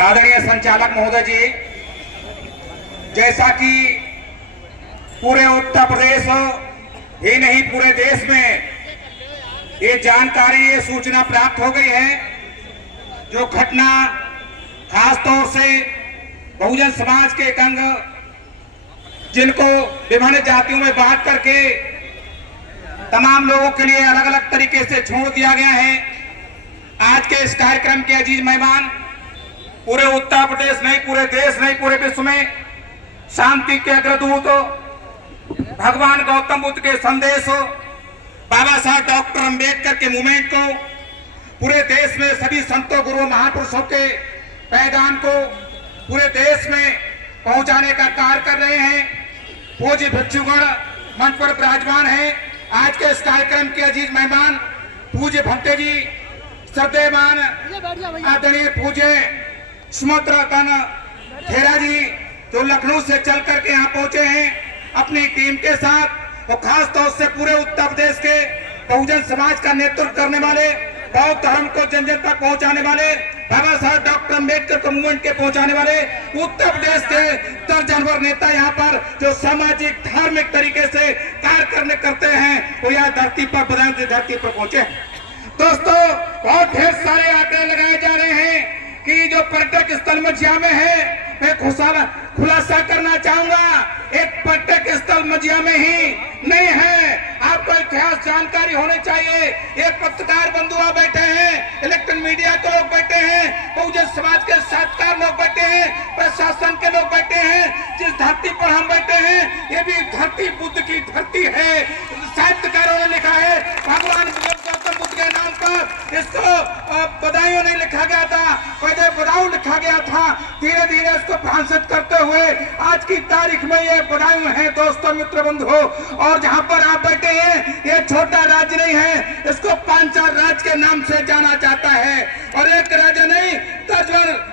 आदरणीय संचालक महोदय जी, जैसा कि पूरे उत्तर प्रदेश ही नहीं पूरे देश में ये जानकारी, ये सूचना प्राप्त हो गई है, जो घटना खास तौर से बहुजन समाज के एक अंग जिनको विभिन्न जातियों में बांट करके तमाम लोगों के लिए अलग अलग तरीके से छोड़ दिया गया है। आज के इस कार्यक्रम के अजीज मेहमान पूरे उत्तर प्रदेश नहीं, पूरे देश नहीं, पूरे विश्व में शांति के अग्रदूत भगवान गौतम बुद्ध के संदेश, बाबा साहब डॉक्टर अंबेडकर के मूवमेंट को पूरे देश में सभी संतों, गुरुओं, महापुरुषों के पैगाम को पूरे देश में पहुंचाने का कार्य कर रहे हैं। पूज्य भिक्षुगण मंच पर विराजमान हैं। आज के इस कार्यक्रम के अजीज मेहमान पूज्य भट्टे जी, श्रद्धेयमान आदरणीय पूज्य सुमंत्रतन खेरा जी, जो लखनऊ से चल करके यहाँ पहुंचे हैं अपनी टीम के साथ, और खास तौर से पूरे उत्तर प्रदेश के बहुजन समाज का नेतृत्व करने वाले, बौद्ध धर्म को जन जन तक पहुंचाने वाले, बाबा साहब डॉक्टर अंबेडकर को मूवमेंट के पहुंचाने वाले उत्तर प्रदेश के दर्जनभर नेता यहाँ पर जो सामाजिक धार्मिक तरीके से कार्य करते हैं, वो यहाँ धरती पर बदायूं की धरती पर पहुंचे हैं। दोस्तों, बहुत ढेर सारे आंकड़े लगाए जा रहे हैं कि जो पर्यटक स्थल मझिया में है, मैं खुलासा करना चाहूंगा, एक पर्यटक स्थल मझिया में ही नहीं है। आपको इतिहास जानकारी होनी चाहिए। एक पत्रकार बंधुआ बैठे हैं, इलेक्ट्रॉनिक मीडिया के लोग बैठे हैं, बहुजन समाज के साथकार लोग बैठे हैं, प्रशासन के लोग बैठे हैं। जिस धरती पर हम बैठे हैं, ये भी धरती बुद्ध की धरती है। साहित्यकारों ने लिखा है, भगवान गौतम बुद्ध के नाम पर इसको बदायूं नहीं लिखा गया था, पहले बदाऊं लिखा गया था। धीरे धीरे इसको भाषित करते हुए आज की तारीख में ये बदायूं है। दोस्तों, मित्र, बंधुओं, और जहां पर आप बैठे हैं, ये छोटा राज्य नहीं है, इसको पांचाल राज्य के नाम से जाना जाता है। और एक राजा नहीं,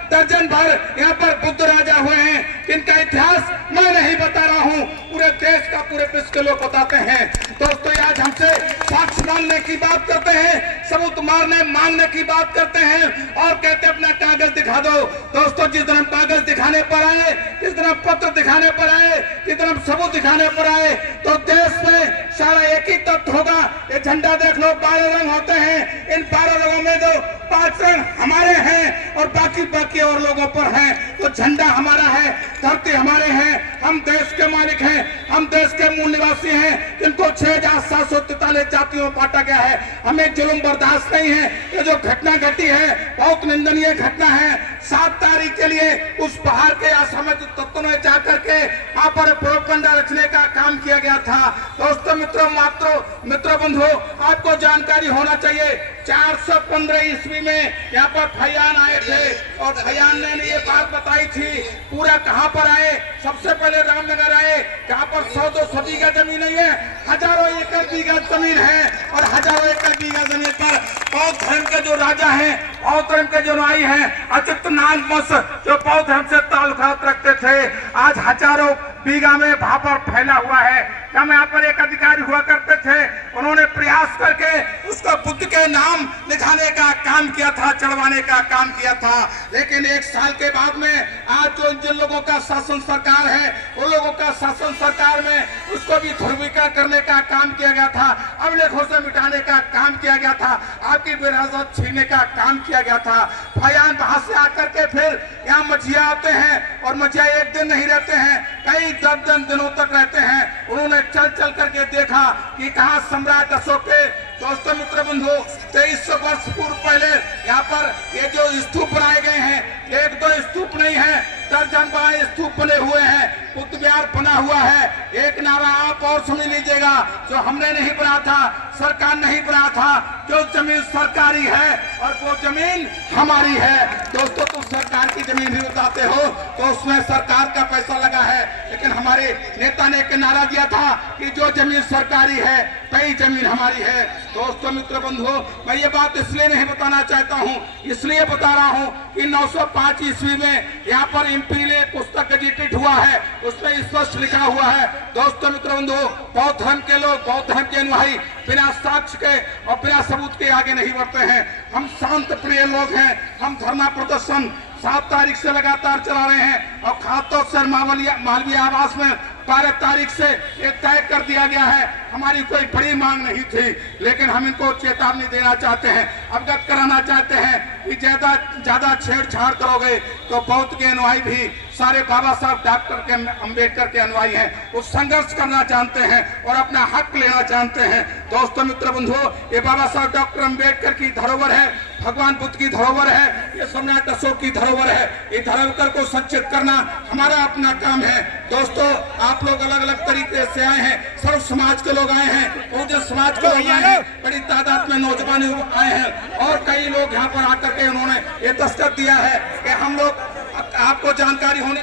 दर्जन भर यहाँ पर बुद्ध राजा हुए हैं, जिनका इतिहास मैं नहीं बता रहा हूँ, पूरे देश का, पूरे विश्व के लोग बताते हैं। दोस्तों, आज हमसे साक्ष्य मांगने की बात करते हैं, सबूत मांगने की बात करते हैं, और कहते अपना कागज दिखा दो। दोस्तों, जिस दिन हम कागज दिखाने पर आए, जिस दिन हम पत्र दिखाने पर आए, जिस दिन हम सबूत दिखाने पर आए, तो देश में सारा एक ही तत्व होगा। ये झंडा देख लो, 12 रंग होते हैं। इन 12 रंगों में जो 5 रंग हमारे हैं और बाकी और लोगों पर हैं, तो झंडा हमारा है, धरती हमारे हैं, हम देश के मालिक हैं, हम देश के मूल निवासी हैं, जिनको 6743 जातियों में बांटा गया है। हमें जुल्म बर्दाश्त नहीं है। ये जो घटना घटी है, बहुत निंदनीय घटना है। 7 तारीख के लिए उस पहाड़ के असामाजिक तत्वों ने जाकर के वहां पर प्रोपगंडा रचने का काम किया गया था। दोस्तों, मित्रों, बंधुओं, आपको जानकारी होना चाहिए, 415 ईस्वी में यहाँ पर फैयान आए थे, और फैयान ने ये बात बताई थी। पूरा कहाँ पर आए? सबसे पहले रामनगर आए, जहाँ पर 100-200 बीघा जमीन नहीं है, हजारों एकड़ बीघा जमीन है, और हजारों एकड़ बीघा जमीन पर बौद्ध धर्म के जो राजा हैं, बौद्ध धर्म के जो नाई हैं, अच्युत नारायण बोस, जो बौद्ध धर्म से ताल्लुकात रखते थे, आज हजारों बीघा में वहां पर फैला हुआ है। हम यहाँ पर एक अधिकारी हुआ करते थे, उन्होंने प्रयास करके उसको बुद्ध के नाम लिखाने का काम किया था, चढ़वाने का काम किया था। लेकिन 1 साल के बाद में आज जो जिन लोगों का शासन सरकार है, उन लोगों का शासन सरकार में उसको भी ध्रुवीकरण करने का काम किया गया था, अभिलेखों से मिटाने का काम किया गया था, आपकी विरासत छीनने का काम किया गया था। फैयान वहां से आकर के फिर यहाँ मझिया आते हैं, और मझिया एक दिन नहीं रहते हैं, कई दर्जन दिनों तक रहते हैं। उन्होंने चल करके देखा कि कहाँ सम्राट अशोक के, दोस्तों, मित्र, बंधु, 2300 वर्ष पूर्व पहले यहाँ पर ये जो स्तूप बनाए गए हैं, 1-2 स्तूप नहीं है, दर्जन बड़े स्तूप बने हुए हैं, बुद्ध विहार बना हुआ है। एक नारा आप और सुन लीजिएगा, जो हमने नहीं बनाया था, सरकार नहीं बनाया था, जो जमीन सरकारी है और वो जमीन हमारी है। दोस्तों, तुम सरकार की जमीन भी बताते हो, तो उसमें सरकार का पैसा लगा है, लेकिन हमारे नेता ने एक नारा दिया था कि जो जमीन सरकारी है, कई जमीन हमारी है। दोस्तों, मित्र, बंधुओं, मैं ये बात इसलिए नहीं बताना चाहता हूँ, इसलिए बता रहा हूँ कि 905 ईस्वी में यहाँ पर इंपीरियल पुस्तक एडिटेड हुआ है, उसमें स्पष्ट लिखा हुआ है। दोस्तों, मित्र, बंधुओं, बौद्ध धर्म के लोग, बौद्ध धर्म के अनुयायी बिना साक्ष्य के और बिना सबूत के आगे नहीं बढ़ते हैं। हम शांत प्रिय लोग हैं, हम धरना प्रदर्शन 7 तारीख से लगातार चला रहे हैं और खासतौर से मालवीय आवास में 12 तारीख से ये तय कर दिया गया है। हमारी कोई बड़ी मांग नहीं थी, लेकिन हम इनको चेतावनी देना चाहते हैं, अवगत कराना चाहते हैं कि ज्यादा छेड़छाड़ करोगे तो बौद्ध के अनुयायी भी सारे बाबा साहब डॉक्टर के अंबेडकर के अनुयायी हैं, वो संघर्ष करना जानते हैं और अपना हक लेना जानते हैं। दोस्तों, मित्र, बंधुओं, ये बाबा साहब डॉक्टर अंबेडकर की धरोहर है, भगवान बुद्ध की धरोहर है, ये सम्राट अशोक की धरोहर है। ये धरोहर को संचित करना हमारा अपना काम है। दोस्तों, आप लोग अलग अलग तरीके से आए हैं, सर्व समाज के लोग आए हैं, बहुजन समाज के लोग आए हैं, बड़ी तादाद में नौजवान आए हैं और कई लोग यहाँ पर आकर के उन्होंने ये दस्तखत दिया है कि हम लोग आपको जानकारी होने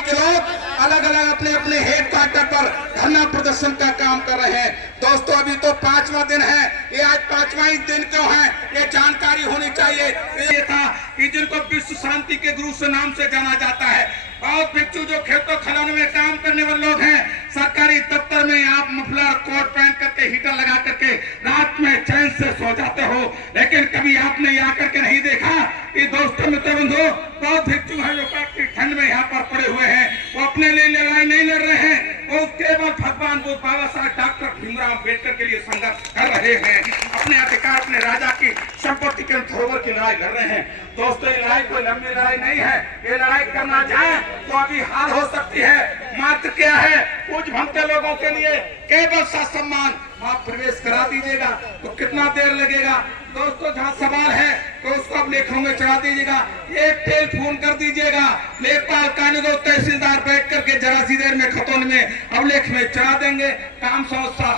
के लोग अलग अलग अपने अपने हेडक्वार्टर पर धरना प्रदर्शन का काम कर रहे हैं। दोस्तों, अभी तो 5वां दिन है, ये आज 5वां ही दिन क्यों है, ये जानकारी होनी चाहिए। ये था कि जिनको विश्व शांति के गुरु से नाम से जाना जाता है, और भिक्षु जो खेतों खलिहानों में काम करने वाले लोग हैं, सरकारी दफ्तर में आप मफलर कोट पहन करके हीटर लगा करके रात में चैन से सो जाते हो, लेकिन कभी आपने आकर के नहीं देखा कि दोस्तों, मित्र, बंधु, बहुत भिक्षु हैं जो काफी ठंड में यहाँ पर पड़े हुए हैं, वो अपने लिए लड़ाई नहीं लड़ रहे हैं, वो केवल भगवान बुद्ध, बाबा साहब डॉक्टर भीमराव अम्बेडकर के लिए संघर्ष कर रहे हैं, अपने अधिकार, अपने राजा की संपत्ति के धरोहर की लड़ाई लड़ रहे हैं। दोस्तों, ये लड़ाई कोई लंबी लड़ाई नहीं है, ये लड़ाई करना चाहे तो अभी हार हो सकती है। मात्र क्या है, कुछ भंगते लोगों के लिए केवल सम्मान आप प्रवेश करा दीजिएगा तो कितना देर लगेगा। दोस्तों, जहाँ सवाल है तो उसको आप लेखों में चढ़ा दीजिएगा, एक टेलीफोन कर दीजिएगा, लेखपाल कानून तहसीलदार बैठ करके जरा सी देर में खतौन में अवलेख में चढ़ा देंगे, काम समस्या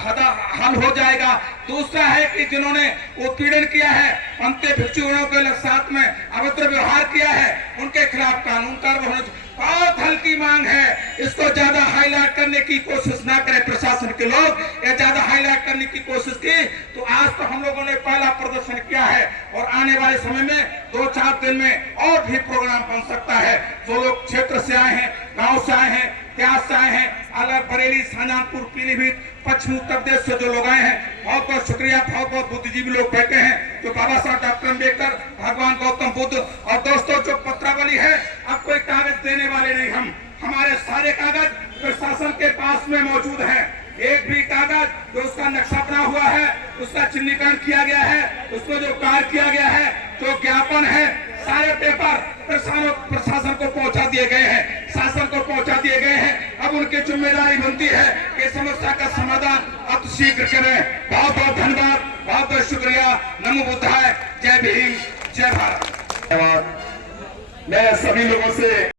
हल हो जाएगा। दूसरा है कि जिन्होंने उत्पीड़न किया है, अंत्य भिक्षुओं के साथ में अभद्र व्यवहार किया है, उनके खिलाफ कानून कार्रवाई बहुत हल्की मांग है। इसको ज्यादा हाईलाइट करने की कोशिश ना करें प्रशासन के लोग, या ज्यादा हाईलाइट करने की कोशिश की तो आज तो हम लोगों ने पहला प्रदर्शन किया है और आने वाले समय में 2-4 दिन में और भी प्रोग्राम बन सकता है। जो लोग क्षेत्र से आए हैं, गांव से आए हैं, प्यास से आए हैं, अलग बरेली, शाहजहांपुर, पीलीभीत, पश्चिमी उत्तर प्रदेश से जो लोग आए हैं, बहुत बहुत शुक्रिया। बहुत बहुत बुद्धिजीवी लोग बैठे हैं जो बाबा साहब डॉक्टर अम्बेडकर, भगवान गौतम बुद्ध। और दोस्तों, जो पत्रावली है, अब कोई कागज देने वाले नहीं, हमारे सारे कागज प्रशासन के पास में मौजूद है। एक भी कागज जो उसका नक्शा बना हुआ है, उसका चिन्हीकरण किया गया है, उसको जो कार्य किया गया है, जो ज्ञापन है, सारे पेपर प्रशासन को पहुंचा दिए गए हैं, शासन को पहुंचा दिए गए हैं। अब उनकी जिम्मेदारी बनती है कि समस्या का समाधान अति शीघ्र करें। बहुत बहुत धन्यवाद, बहुत बहुत शुक्रिया। नमो बुद्धाय, जय भीम, जय भारत। धन्यवाद। मैं सभी लोगों से